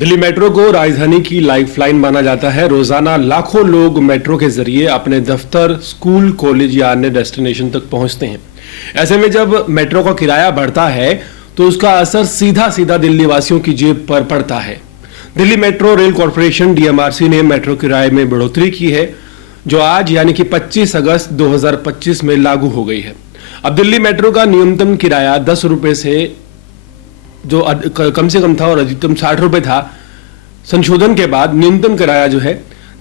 Delhi metro को राजधानी की लाइफलाइन माना जाता है। रोजाना लाखों लोग मेट्रो के जरिए अपने दफ्तर, स्कूल, कॉलेज या अन्य डेस्टिनेशन तक पहुंचते हैं। ऐसे में जब मेट्रो का किराया बढ़ता है तो उसका असर सीधा सीधा दिल्ली वासियों की जेब पर पड़ता है। Delhi metro rail corporation DMRC ने मेट्रो किराए में बढ़ोतरी की है, जो आज यानी कि 25 अगस्त 2025 में लागू हो गई है। अब दिल्ली मेट्रो का न्यूनतम किराया 10 रुपए से जो कम से कम था और अधिकतम 60 रुपए था, संशोधन के बाद न्यूनतम किराया जो है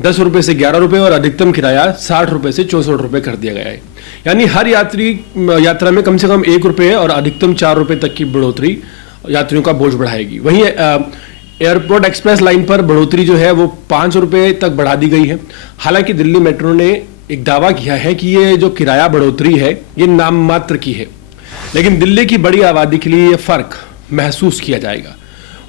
10 रुपए से 11 रुपए और अधिकतम किराया 60 रुपए से 64 रुपए कर दिया गया है। यानी हर यात्रा में कम से कम 1 रुपए और अधिकतम 4 रुपए तक की बढ़ोतरी यात्रियों का बोझ बढ़ाएगी। वहीं एयरपोर्ट एक्सप्रेस लाइन पर बढ़ोतरी जो है वो 5 रुपए तक बढ़ा दी गई है। हालांकि दिल्ली मेट्रो ने एक दावा किया है कि ये जो किराया बढ़ोतरी है ये नाम मात्र की है, लेकिन दिल्ली की बड़ी आबादी के लिए ये फर्क महसूस किया जाएगा।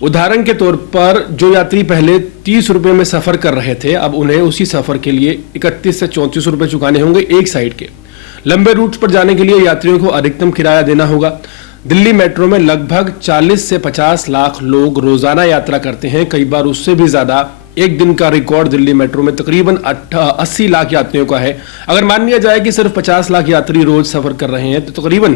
उदाहरण के तौर पर जो यात्री पहले 30 रुपए में सफर कर रहे थे, अब उन्हें उसी सफर के लिए 31 से 34 रुपए चुकाने होंगे एक साइड के। लंबे रूट्स पर जाने के लिए यात्रियों को अधिकतम किराया देना होगा। दिल्ली मेट्रो में लगभग 40 से 50 लाख लोग रोजाना यात्रा करते हैं, कई बार उससे भी ज्यादा। एक दिन का रिकॉर्ड दिल्ली मेट्रो में तकरीबन 80 लाख यात्रियों का है। अगर मान लिया जाए कि सिर्फ 50 लाख यात्री रोज सफर कर रहे हैं तो तकरीबन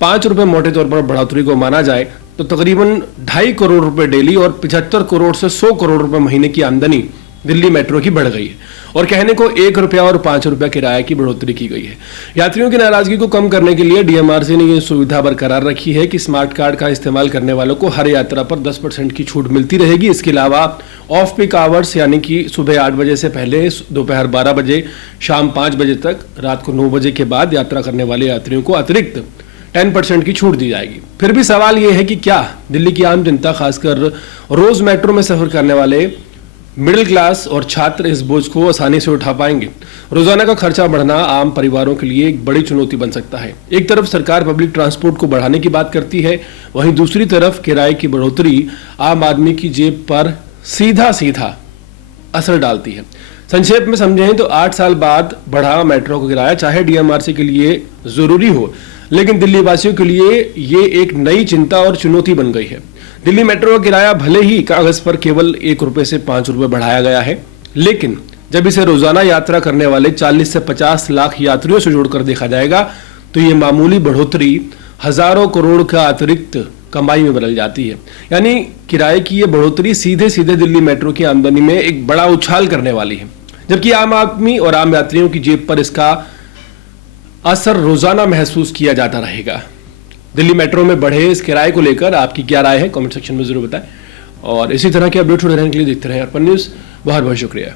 5 रुपए मोटे तौर पर बढ़ोतरी को माना जाए तो तकरीबन 2.5 करोड़ रुपए डेली और 75 करोड़ से 100 करोड़ रुपए महीने की आमदनी दिल्ली मेट्रो की बढ़ गई है। और कहने को 1 रुपया और 5 रुपया किराए की बढ़ोतरी की गई है। यात्रियों की नाराजगी को कम करने के लिए DMRC ने यह सुविधा बरकरार रखी है कि स्मार्ट कार्ड का इस्तेमाल करने वालों को हर यात्रा पर 10% की छूट मिलती रहेगी। इसके अलावा ऑफ पीक आवर्स यानी कि सुबह 8 बजे से पहले, दोपहर 12 बजे, शाम 5 बजे तक, रात को 9 बजे के बाद यात्रा करने वाले यात्रियों को अतिरिक्त 10% की छूट दी जाएगी। फिर भी सवाल यह है कि क्या दिल्ली की आम जनता, खासकर रोज मेट्रो में सफर करने वाले मिडिल क्लास और छात्र इस बोझ को आसानी से उठा पाएंगे? रोजाना का खर्चा बढ़ना आम परिवारों के लिए एक बड़ी चुनौती बन सकता है। एक तरफ सरकार पब्लिक ट्रांसपोर्ट को बढ़ाने की बात करती है, वहीं दूसरी तरफ किराए की बढ़ोतरी आम आदमी की जेब पर सीधा सीधा असर डालती है। संक्षेप में समझें तो 8 साल बाद बढ़ा मेट्रो का किराया चाहे DMRC के लिए जरूरी हो, लेकिन दिल्ली वासियों के लिए ये एक नई चिंता और चुनौती बन गई है। दिल्ली मेट्रो का किराया भले ही कागज पर केवल 1 रुपए से 5 रुपए बढ़ाया गया है, लेकिन जब इसे रोजाना यात्रा करने वाले 40 से 50 लाख यात्रियों से जोड़कर देखा जाएगा तो ये मामूली बढ़ोतरी हजारों करोड़ का अतिरिक्त कमाई में बदल जाती है। यानी किराए की ये बढ़ोतरी सीधे सीधे दिल्ली मेट्रो की आमदनी में एक बड़ा उछाल करने वाली है, जबकि आम आदमी और आम यात्रियों की जेब पर इसका असर रोजाना महसूस किया जाता रहेगा। दिल्ली मेट्रो में बढ़े इस किराए को लेकर आपकी क्या राय है, कमेंट सेक्शन में जरूर बताएं। और इसी तरह के अपडेट रहने के लिए देखते रहें अर्पण न्यूज़। बहुत बहुत शुक्रिया।